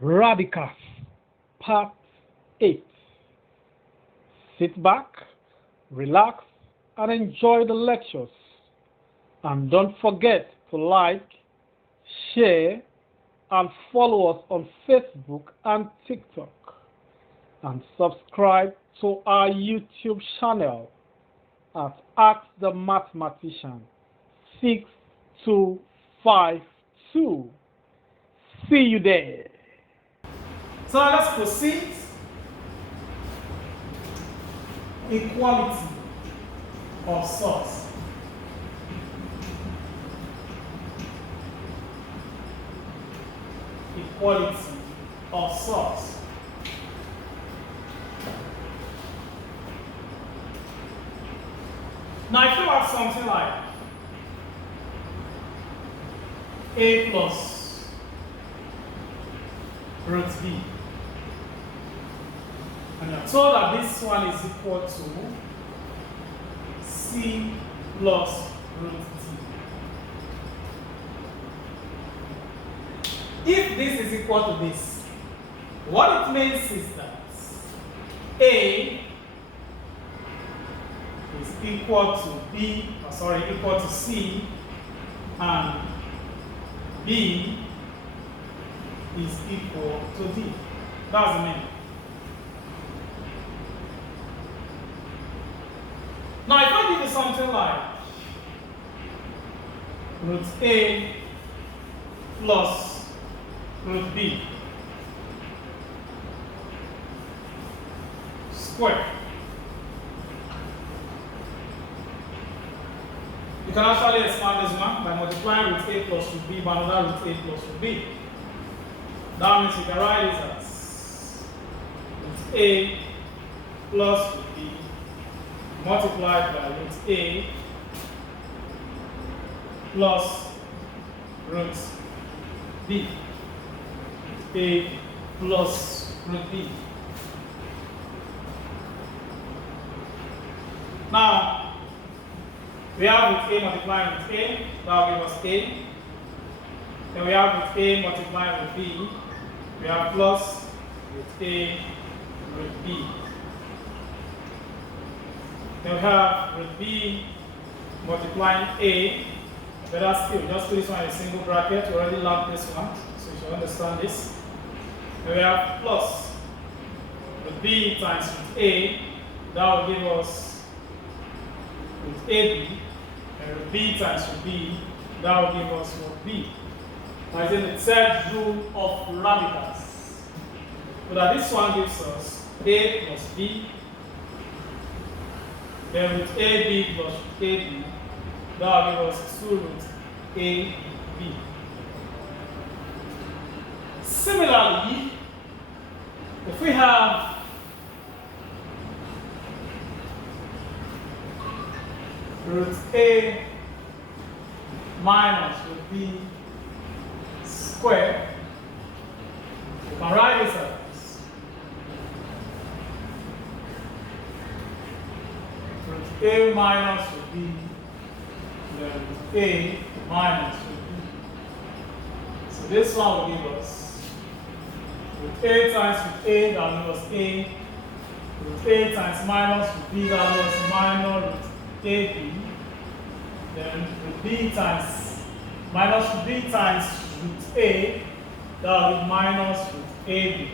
Radicals, Part 8. Sit back, relax, and enjoy the lectures. And don't forget to like, share, and follow us on Facebook and TikTok. And subscribe to our YouTube channel at Ask the Mathematician 6252. See you there. So let's proceed. Equality of sorts. Equality of sorts. Now if you have something like a plus root b, and you're told that this one is equal to c plus root d. If this is equal to this, what it means is that a is equal to equal to c, and b is equal to d. That's the meaning. Now, if I give you something like root a plus root b squared, you can actually expand this one by multiplying root a plus root b by another root a plus root b. That means you can write this as root a plus root b multiplied by root a plus root b. A plus root b. Now, we have root a multiplying root a, that will give us a. Then we have root a multiplying root b, we have plus root a root b. Then we have root b multiplying a. Better still, just put this one in a single bracket. We already learned this one, so you should understand this. Then we have plus root b times root a. That will give us root ab. And root b times root b. That will give us root b. Now it's in the third rule of radicals. So that this one gives us a plus b. Then root ab plus root ab, that will give us 2 root ab. Similarly, if we have root a minus root b squared, we can write this as root a minus root b, then root a minus root b. So this one will give us root a times root a, that will give us a. Root a times minus root b, that will give us minus root ab. Then root b times minus root b times root a, that will be minus root ab.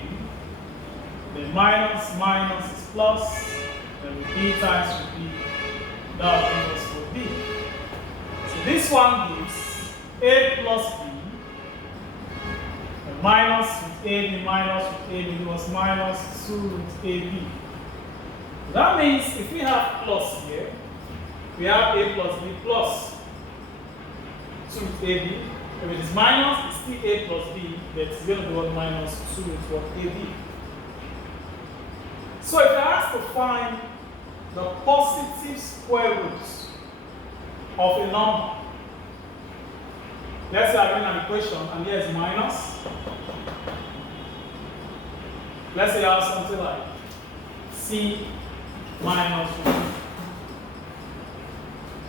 Then minus minus is plus, then root b times root b, that will give us root b. So this one gives a plus b, and minus root ab minus root ab gives us minus 2 root ab. That means if we have plus here, we have a plus b plus 2 root ab. If it is minus, it's still a plus b, but it's going to be what minus 2 root what ab. So if I ask to find the positive square root of a number, let's say I'm in an equation and here is minus. Let's say I have something like c minus root d.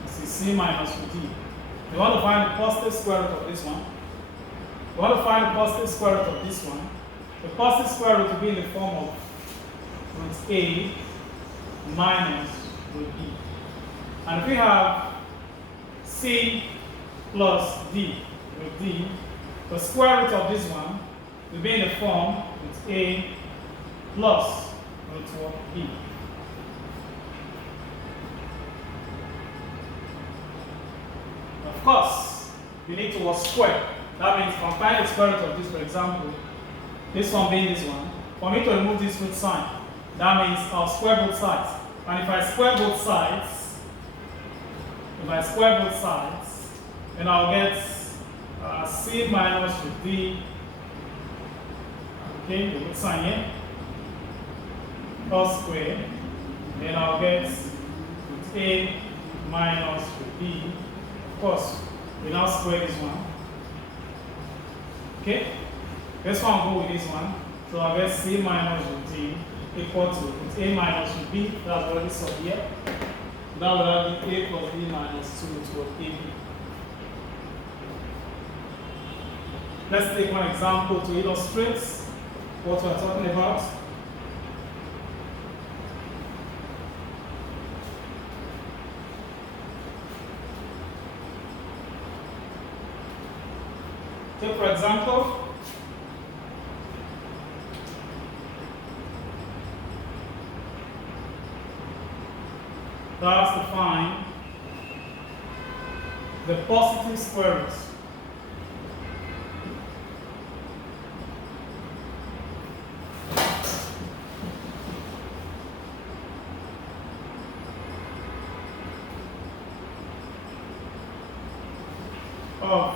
This is c minus root d. You want to find the positive square root of this one. You want to find the positive square root of this one. the positive square root will be in the form of root A minus root B. And if we have C plus D, root D, the square root of this one will be in the form root A plus root B. Of course, you need to work square. That means if I'm finding the square root of this, for example, this one being this one, for me to remove this root sign, that means I'll square both sides. And if I square both sides, then I'll get C minus root D, okay, the root sign here, plus square, then I'll get root A minus root B. Of course, we now square this one. Okay? This one will go with this one. So I'll get C minus root D equal to root A minus root B. That's already solved here. That would have been A plus B minus 2 root of AB. Let's take one example to illustrate what we're talking about. Take for example, that's to find the positive square root of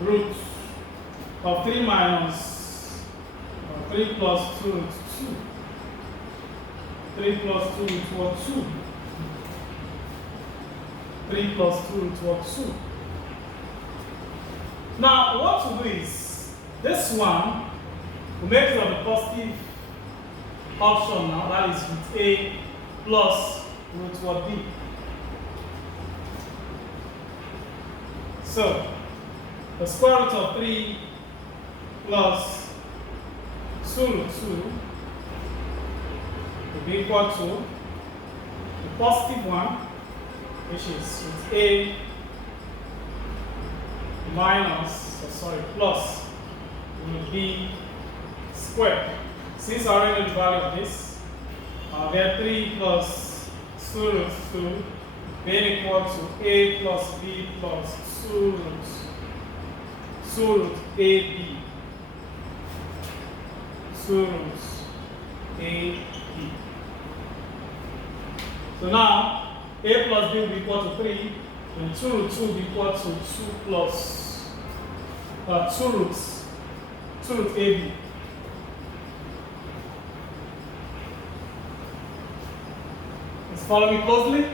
root of 3 minus 3 plus 2 root 2. 3 plus 2 root 2. 3 plus 2 root 2. Now, what to do is, this one, we make it on the positive option now, that is root A plus root B. So, the square root of 3 plus 2 root 2 will be equal to the positive one, which is root A minus, plus root B squared. Since I already know the value of this, I'll get 3 plus 2 root 2 being equal to A plus B plus 2 root AB. 2 root AB. So now, A plus B will be equal to 3, and 2 root 2 will be equal to 2 plus 2 root AB. Let's follow me closely.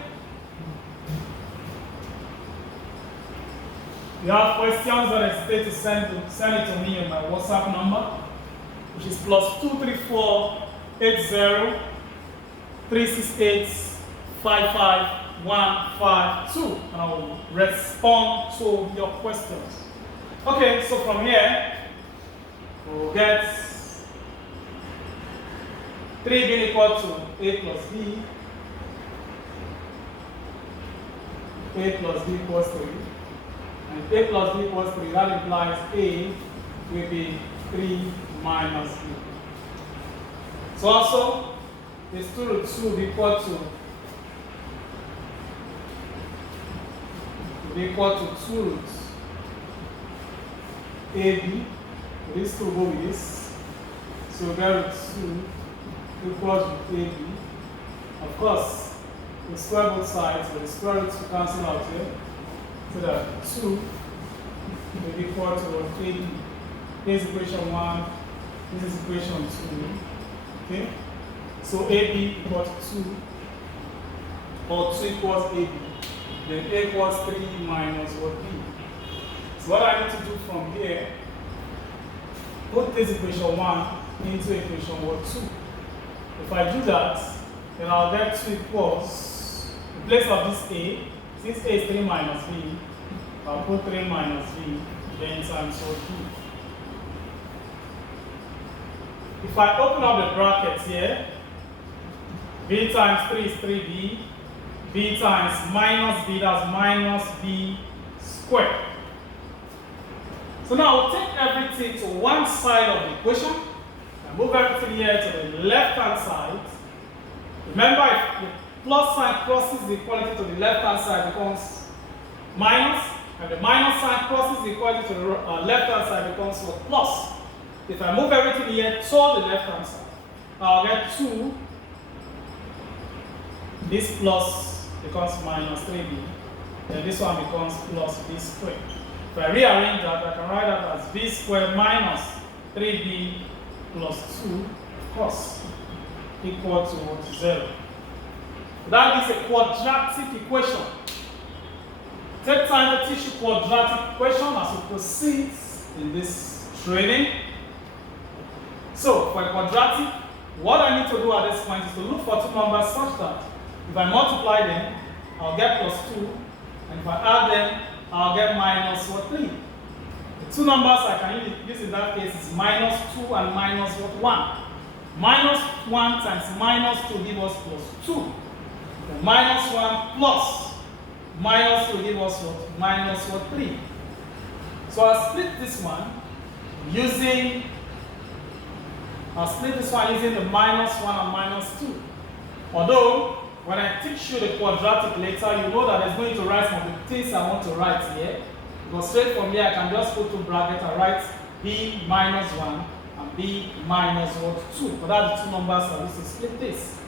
If you have questions, don't hesitate to send it to me on my WhatsApp number, which is +234 80 368 55152, and I will respond to your questions. Okay, so from here, we'll get 3 being equal to A plus B. A plus B equals 3. And A plus B equals 3, that implies A will be 3 minus B. So also, this 2 root 2 will be equal to 2 roots AB. This 2 will go with this. So we get root 2 equals root AB. Of course, we square both sides, so the square roots will cancel out here. So that 2 will be equal to root AB. Here's equation 1, this is equation 2. Okay? So AB equals 2, or 2 equals AB. Then A equals 3 minus what B. So what I need to do from here, put this equation 1 into equation 2. If I do that, then I'll get 2 equals, in place of this A, since A is 3 minus B, I'll put 3 minus B, then times what B. if I open up the brackets here, b times 3 is 3b, b times minus b, that's minus b squared. So now we'll take everything to one side of the equation and move everything here to the left-hand side. Remember, if the plus sign crosses the equality to the left-hand side, it becomes minus, and the minus sign crosses the equality to the left-hand side, it becomes what? Plus. If I move everything here to the left-hand side, I'll get 2. This plus becomes minus 3b. Then this one becomes plus b squared. If I rearrange that, I can write that as b squared minus 3b plus 2, of course, equal to 0. That is a quadratic equation. Take time to teach you quadratic equation as we proceed in this training. So, for a quadratic, what I need to do at this point is to look for two numbers such that if I multiply them, I'll get plus 2, and if I add them, I'll get minus 3. The two numbers I can use in that case is minus 2 and minus 1. Minus 1 times minus 2 gives us plus 2. And minus 1 plus minus 2 gives us what? Minus 3. So I'll split this one using the minus 1 and minus 2. Although, when I teach you the quadratic later, you know that it's going to write some of the things I want to write here. Because straight from here, I can just put 2 brackets and write b minus 1 and b minus 2. But that's the two numbers I use to split this.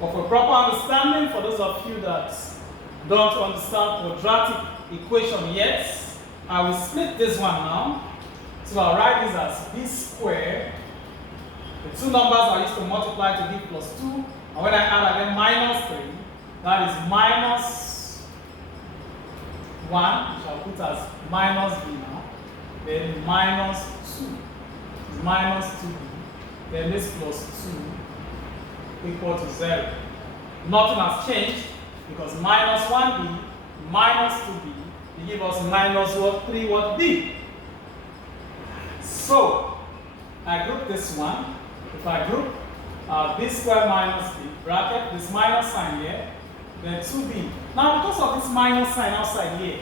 But for proper understanding, for those of you that don't understand quadratic equation yet, I will split this one now. So I'll write this as b squared. The two numbers I used to multiply to give plus 2. And when I add again minus 3, that is minus 1, which I'll put as minus b now. Then minus 2 is minus 2b. Then this plus 2 equal to 0. Nothing has changed because minus 1b minus 2b, they give us minus 3 b. So I group this one. If I group b squared minus b, bracket, this minus sign here, then 2b. Now because of this minus sign outside here,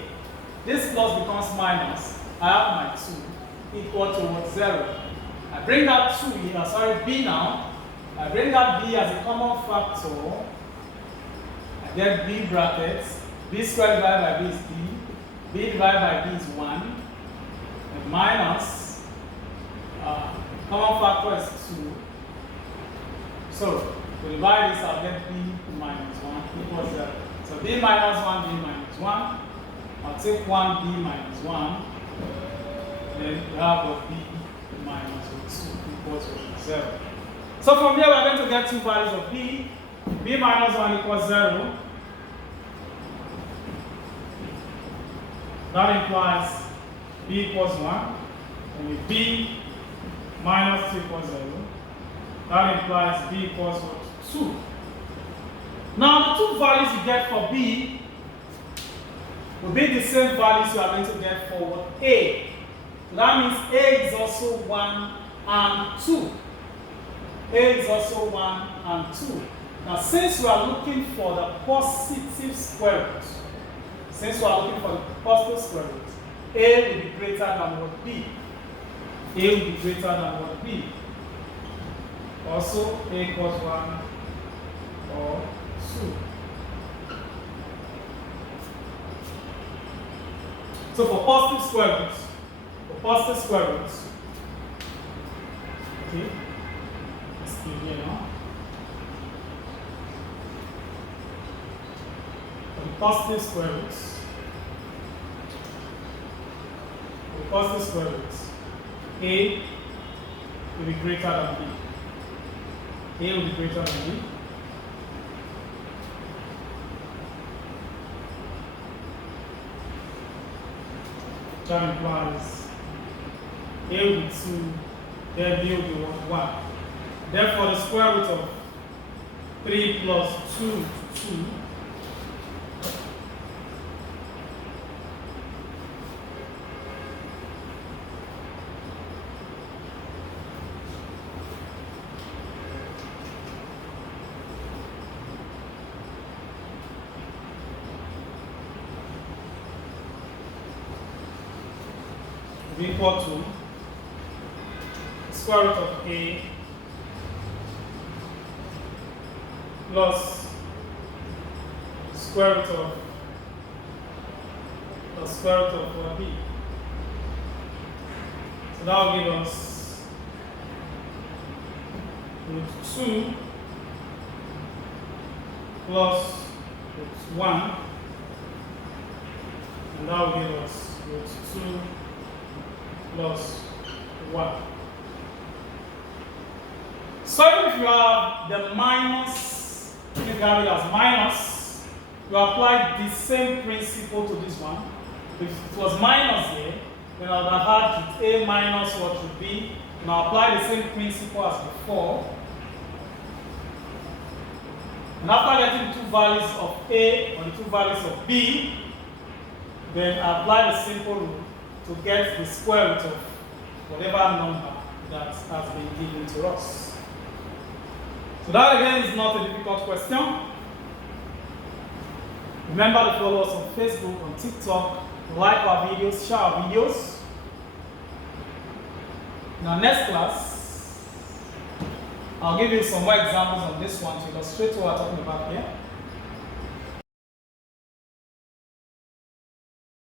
this plus becomes minus. I have my 2 equal to 0. I bring that 2 here, b now. I bring that b as a common factor. I get b brackets. B squared divided by b is b. B divided by b is 1. And minus, common factor is 2. So, to divide this, I'll get b minus 1 equals 0. So, b minus 1, b minus 1. I'll take 1, b minus 1. Then we have what b minus 2 equals 0. So, from here, we're going to get two values of b. B minus 1 equals 0. That implies b equals 1. And if b minus 2 equals 0, that implies b equals 2. Now, the two values you get for b will be the same values you are going to get for a. So that means a is also 1 and 2. A is also 1 and 2. Now, since we are looking for the positive square root, a will be greater than what b. A will be greater than what b. Also, a equals 1 or 2. So for positive square roots, okay, let's see here now. For the positive square roots, a will be greater than b. A will be greater than b. That implies a will be 2, then b will be 1. Therefore, the square root of 3 plus 2 to 2 . be equal to square root of A plus square root of B. So that will give us root 2 plus root 1, and that will give us root 2 plus 1. So if you have the minus, if you have it as minus, you apply the same principle to this one. If it was minus here, then I would have had with A minus what should be. Now apply the same principle as before. And after getting two values of A or the two values of B, then I apply the simple rule to get the square root of whatever number that has been given to us. So that again is not a difficult question. Remember to follow us on Facebook, on TikTok, like our videos, share our videos. In our next class, I'll give you some more examples on this one to illustrate what we're talking about here.